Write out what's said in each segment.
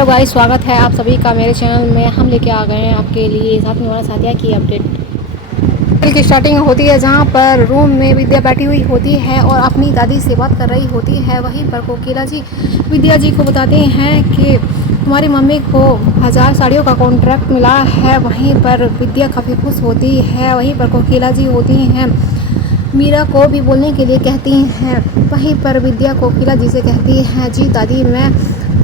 Hello guys, स्वागत है आप सभी का मेरे चैनल में। हम लेके आ गए हैं आपके लिए साथ में वाला साथिया की अपडेट। सीरियल की स्टार्टिंग होती है जहां पर रूम में विद्या बैठी हुई होती है और अपनी दादी से बात कर रही होती है। वहीं पर कोकिला जी विद्या जी को बताते हैं कि तुम्हारी मम्मी को 1000 साड़ियों का कॉन्ट्रैक्ट मिला है। वहीं पर विद्या काफ़ी खुश होती है। वहीं पर कोकिला जी होती हैं, मीरा को भी बोलने के लिए कहती हैं। वहीं पर विद्या कोकिला जी से कहती है, जी दादी मैं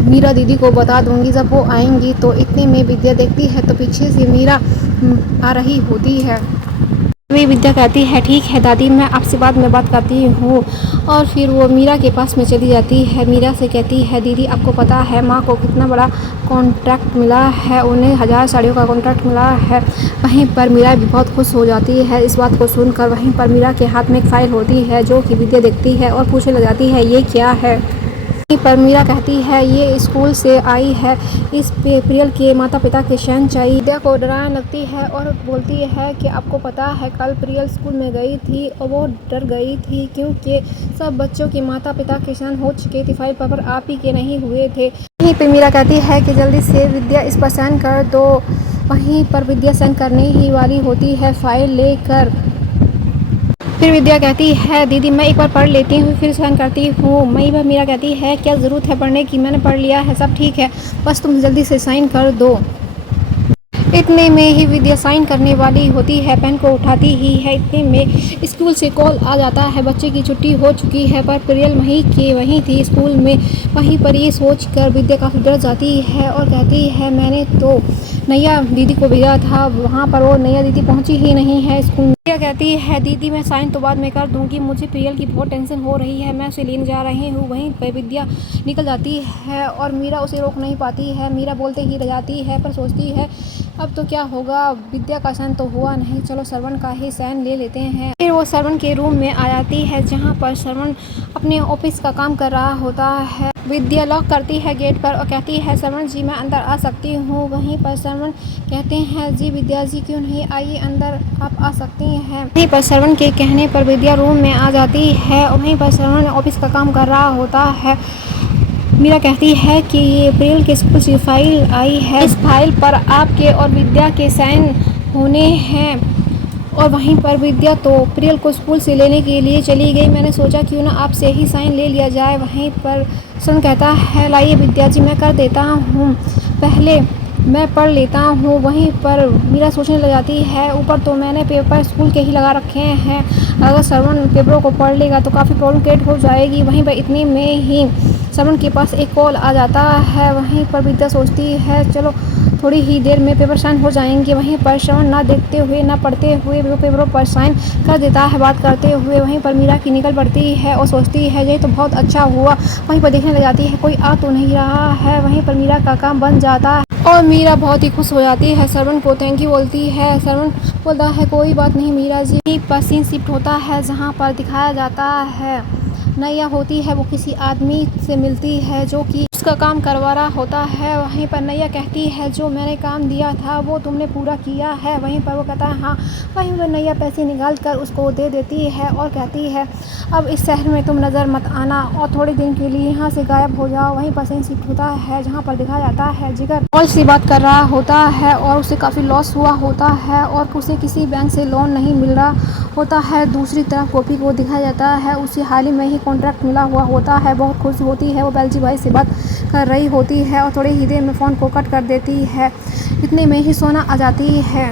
मीरा दीदी को बता दूंगी जब वो आएंगी। तो इतने में विद्या देखती है तो पीछे से मीरा आ रही होती है। वे विद्या कहती है, ठीक है दादी, मैं आपसे बाद में बात करती हूँ। और फिर वो मीरा के पास में चली जाती है। मीरा से कहती है, दीदी आपको पता है माँ को कितना बड़ा कॉन्ट्रैक्ट मिला है, उन्हें 1000 साड़ियों का कॉन्ट्रैक्ट मिला है। वहीं पर मीरा भी बहुत खुश हो जाती है इस बात को सुनकर। वहीं पर मीरा के हाथ में एक फाइल होती है जो कि विद्या देखती है और पूछने लग जाती है, ये क्या है। वहीं पर मीरा कहती है, ये स्कूल से आई है, इस पे प्रियल के माता पिता की साइन चाहिए। विद्या को डराने लगती है और बोलती है कि आपको पता है कल प्रियल स्कूल में गई थी और वो डर गई थी क्योंकि सब बच्चों के माता पिता के साइन हो चुके थे, फाइल पर आप ही के नहीं हुए थे। वहीं पर मीरा कहती है कि जल्दी से विद्या इस पर साइन कर दो। वहीं पर विद्या साइन करने ही वाली होती है फाइल लेकर। फिर विद्या कहती है, दीदी मैं एक बार पढ़ लेती हूँ फिर साइन करती हूँ। मीरा कहती है, क्या ज़रूरत है पढ़ने की, मैंने पढ़ लिया है, सब ठीक है, बस तुम जल्दी से साइन कर दो। इतने में ही विद्या साइन करने वाली होती है, पेन को उठाती ही है। इतने में स्कूल से कॉल आ जाता है, बच्चे की छुट्टी हो चुकी है पर प्रियल वहीं थी स्कूल में। वहीं पर ये सोचकर विद्या काफ़ी डर जाती है और कहती है, मैंने तो नैया दीदी को भेजा था, वहाँ पर वो नैया दीदी पहुँची ही नहीं है स्कूल में। विद्या कहती है, दीदी मैं साइन तो बाद में कर दूँगी, मुझे प्रियल की बहुत टेंशन हो रही है, मैं उसे लेने जा रही हूँ। वहीं पर विद्या निकल जाती है और मीरा उसे रोक नहीं पाती है। मीरा बोलते ही रह जाती है पर सोचती है अब तो क्या होगा, विद्या का साइन तो हुआ नहीं, चलो श्रवण का ही साइन ले लेते हैं। फिर वो श्रवण के रूम में आ जाती है जहाँ पर श्रवण अपने ऑफिस का काम कर रहा होता है। विद्या लॉक करती है गेट पर और कहती है, श्रवण जी मैं अंदर आ सकती हूँ। वहीं पर श्रवण कहते हैं, जी विद्या जी क्यों नहीं, आइए अंदर आप आ सकती हैं। वहीं पर श्रवण के कहने पर विद्या रूम में आ जाती है। वहीं पर श्रवण ऑफिस का काम कर रहा होता है। मीरा कहती है कि ये प्रियल के स्कूल से फाइल आई है, इस फाइल पर आपके और विद्या के साइन होने हैं। और वहीं पर विद्या तो प्रियल को स्कूल से लेने के लिए चली गई, मैंने सोचा क्यों ना आपसे ही साइन ले लिया जाए। वहीं पर सन कहता है, लाइए विद्या जी मैं कर देता हूँ, पहले मैं पढ़ लेता हूँ। वहीं पर मीरा सोचने लग जाती है, ऊपर तो मैंने पेपर स्कूल के ही लगा रखे हैं, अगर श्रवण पेपरों को पढ़ लेगा तो काफ़ी प्रॉब्लम क्रिएट हो जाएगी। वहीं पर इतने में ही श्रवण के पास एक कॉल आ जाता है। वहीं पर विद्या सोचती है, चलो थोड़ी ही देर में पेपर साइन हो जाएंगे। वहीं पर श्रवण ना देखते हुए ना पढ़ते हुए वो पेपरों पर साइन कर देता है बात करते हुए। वहीं पर मीरा की निकल पड़ती है और सोचती है, ये तो बहुत अच्छा हुआ। वहीं पर देखने लग जाती है, कोई आ तो नहीं रहा है। वहीं पर मीरा का काम बन जाता है और मीरा बहुत ही खुश हो जाती है, श्रवण को थैंक यू बोलती है। श्रवण बोलता है, कोई बात नहीं मीरा जी। पर सीन शिफ्ट होता है जहाँ पर दिखाया जाता है नैया होती है, वो किसी आदमी से मिलती है जो कि उसका काम करवा रहा होता है। वहीं पर नैया कहती है, जो मैंने काम दिया था वो तुमने पूरा किया है। वहीं पर वो कहता है, हाँ। वहीं पर नैया पैसे निकाल कर उसको दे देती है और कहती है, अब इस शहर में तुम नज़र मत आना और थोड़े दिन के लिए यहाँ से गायब हो जाओ। वहीं पर सीन शिफ्ट होता है जहाँ पर दिखाया जाता है जिगर कॉल से बात कर रहा होता है और उसे काफ़ी लॉस हुआ होता है और उसे किसी बैंक से लोन नहीं मिल रहा होता है। दूसरी तरफ गोपी को दिखाया जाता है, उसे हाल ही में ही कॉन्ट्रैक्ट मिला हुआ होता है, बहुत खुश होती है। वो बेलजी भाई से बात कर रही होती है और थोड़ी ही देर में फ़ोन को कट कर देती है। इतने में ही सोना आ जाती है।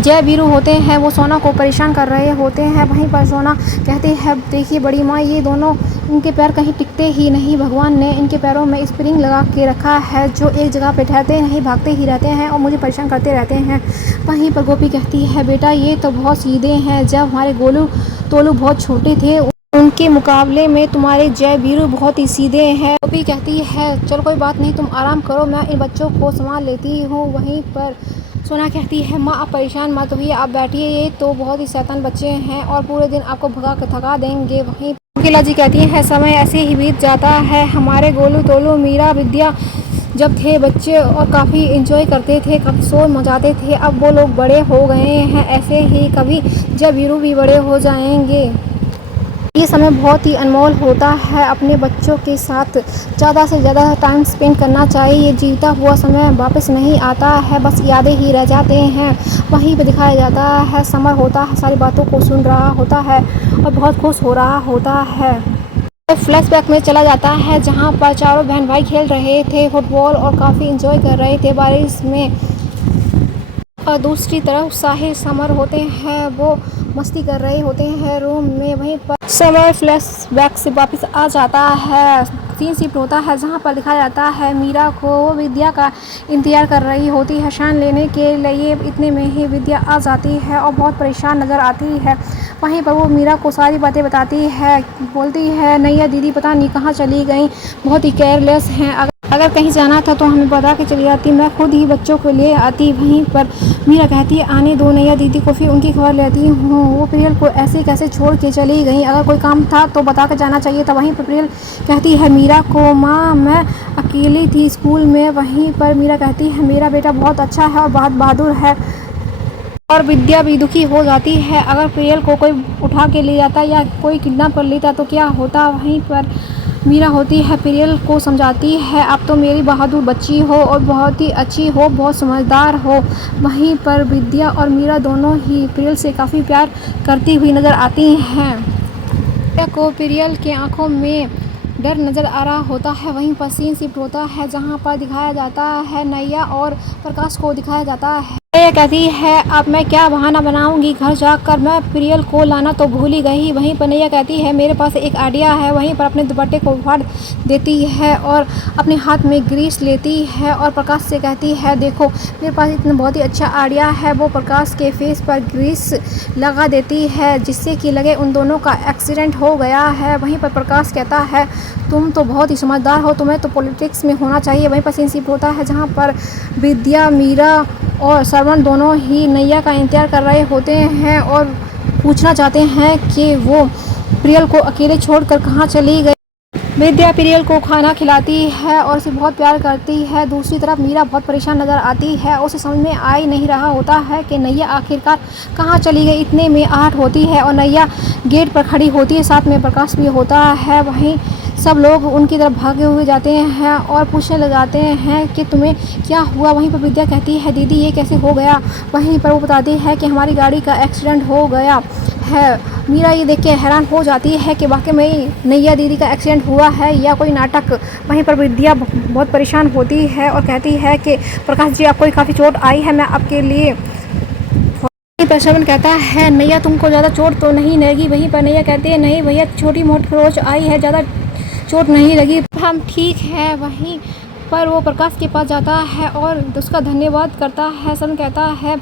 जय वीरू होते हैं, वो सोना को परेशान कर रहे होते हैं। वहीं पर सोना कहते हैं, देखिए बड़ी माँ, ये दोनों इनके पैर कहीं टिकते ही नहीं, भगवान ने इनके पैरों में स्प्रिंग लगा के रखा है जो एक जगह पे ठहरते नहीं, भागते ही रहते हैं और मुझे परेशान करते रहते हैं। वहीं पर गोपी कहती है, बेटा ये तो बहुत सीधे हैं, जब हमारे गोलू तोलू बहुत छोटे थे उनके मुकाबले में तुम्हारे जय वीरू बहुत ही सीधे हैं। गोपी कहती है, चलो कोई बात नहीं, तुम आराम करो, मैं इन बच्चों को संभाल लेती हूँ। वहीं पर सोना कहती है, माँ आप परेशान मत होइए, आप बैठिए, ये तो बहुत ही शैतान बच्चे हैं और पूरे दिन आपको भगा कर थका देंगे। वहीं कोकिला जी कहती है, समय ऐसे ही बीत जाता है, हमारे गोलू तोलू मीरा विद्या जब थे बच्चे और काफ़ी इंजॉय करते थे, काफ़ी शोर मचाते थे, अब वो लोग बड़े हो गए हैं, ऐसे ही कभी जब वीरू भी बड़े हो जाएंगे। ये समय बहुत ही अनमोल होता है, अपने बच्चों के साथ ज़्यादा से ज़्यादा टाइम स्पेंड करना चाहिए। ये जीता हुआ समय वापस नहीं आता है, बस यादें ही रह जाते हैं। वहीं पे दिखाया जाता है समर होता है, सारी बातों को सुन रहा होता है और बहुत खुश हो रहा होता है। फ्लैशबैक में चला जाता है जहाँ पर चारों बहन भाई खेल रहे थे फुटबॉल और काफ़ी इंजॉय कर रहे थे बारिश में। और दूसरी तरफ साहिल समर होते हैं, वो मस्ती कर रहे होते हैं रूम में। वहीं पर समर फ्लैशबैक से वापस आ जाता है, सीन शिफ्ट होता है जहां पर दिखाया जाता है मीरा को वो विद्या का इंतज़ार कर रही होती है शान लेने के लिए। इतने में ही विद्या आ जाती है और बहुत परेशान नज़र आती है। वहीं पर वो मीरा को सारी बातें बताती है, बोलती है नैया दीदी पता नहीं कहाँ चली गई, बहुत ही केयरलेस हैं, अगर कहीं जाना था तो हमें बता के चली जाती, मैं खुद ही बच्चों को ले आती। वहीं पर मीरा कहती है आने दो नैया दीदी को, फिर उनकी खबर लेती हूँ। वो प्रियल को ऐसे कैसे छोड़ के चली गई, अगर कोई काम था तो बता के जाना चाहिए था। वहीं पर प्रियल कहती है मीरा को माँ मैं अकेली थी स्कूल में। वहीं पर मीरा कहती है मेरा बेटा बहुत अच्छा है और बहुत बहादुर है। और विद्या भी दुखी हो जाती है, अगर प्रियल को कोई उठा के ले जाता या कोई किडनैप कर लेता तो क्या होता। वहीं पर मीरा होती है प्रियल को समझाती है अब तो मेरी बहादुर बच्ची हो और बहुत ही अच्छी हो, बहुत समझदार हो। वहीं पर विद्या और मीरा दोनों ही प्रियल से काफ़ी प्यार करती हुई नज़र आती हैं। विद्या को प्रियल के आंखों में डर नज़र आ रहा होता है। वहीं पर सीन शिफ्ट होता है जहां पर दिखाया जाता है नैया और प्रकाश को दिखाया जाता है। नैया कहती है अब मैं क्या बहाना बनाऊंगी, घर जाकर मैं प्रियल को लाना तो भूल ही गई। वहीं पर नैया कहती है मेरे पास एक आइडिया है। वहीं पर अपने दुपट्टे को फाड़ देती है और अपने हाथ में ग्रीस लेती है और प्रकाश से कहती है देखो मेरे पास इतना बहुत ही अच्छा आइडिया है। वो प्रकाश के फेस पर ग्रीस लगा देती है जिससे कि लगे उन दोनों का एक्सीडेंट हो गया है। वहीं पर प्रकाश कहता है तुम तो बहुत ही समझदार हो, तुम्हें तो पॉलिटिक्स में होना चाहिए। वहीं पर सीन शिफ्ट होता है जहाँ पर विद्या मीरा और श्रवण दोनों ही नैया का इंतजार कर रहे होते हैं और पूछना चाहते हैं कि वो प्रियल को अकेले छोड़कर कहाँ चली गई। विद्या प्रियल को खाना खिलाती है और उसे बहुत प्यार करती है। दूसरी तरफ मीरा बहुत परेशान नज़र आती है, उसे समझ में आ ही नहीं रहा होता है कि नैया आखिरकार कहाँ चली गई। इतने में आहट होती है और नैया गेट पर खड़ी होती है, साथ में प्रकाश भी होता है। वहीं सब लोग उनकी तरफ भागे हुए जाते हैं और पूछने लग जाते हैं कि तुम्हें क्या हुआ। वहीं पर विद्या कहती है दीदी ये कैसे हो गया। वहीं पर वो बताती है कि हमारी गाड़ी का एक्सीडेंट हो गया है। मीरा ये देख के हैरान हो जाती है कि वाकई में नैया दीदी का एक्सीडेंट हुआ है या कोई नाटक। वहीं पर विद्या बहुत परेशान होती है और कहती है कि प्रकाश जी आपको काफ़ी चोट आई है, मैं आपके लिए। पर श्रवण कहता है नैया तुमको ज़्यादा चोट तो नहीं लगी। वहीं पर नैया कहती है नहीं भैया छोटी मोटी खरोच आई है, ज़्यादा चोट नहीं लगी, हम ठीक है। वहीं पर वो प्रकाश के पास जाता है और उसका धन्यवाद करता है। श्रवण कहता है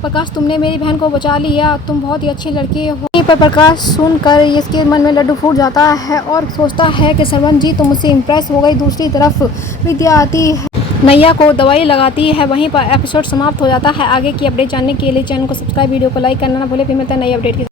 प्रकाश तुमने मेरी बहन को बचा लिया, तुम बहुत ही अच्छे लड़के हो। वहीं पर प्रकाश सुनकर इसके मन में लड्डू फूट जाता है और सोचता है कि श्रवण जी तुम मुझसे इम्प्रेस हो गई। दूसरी तरफ विद्या आती है, नैया को दवाई लगाती है। वहीं पर एपिसोड समाप्त हो जाता है। आगे की अपडेट जानने के लिए चैनल को सब्सक्राइब, वीडियो को लाइक करना ना भूले। फिर मिलता है नई अपडेट के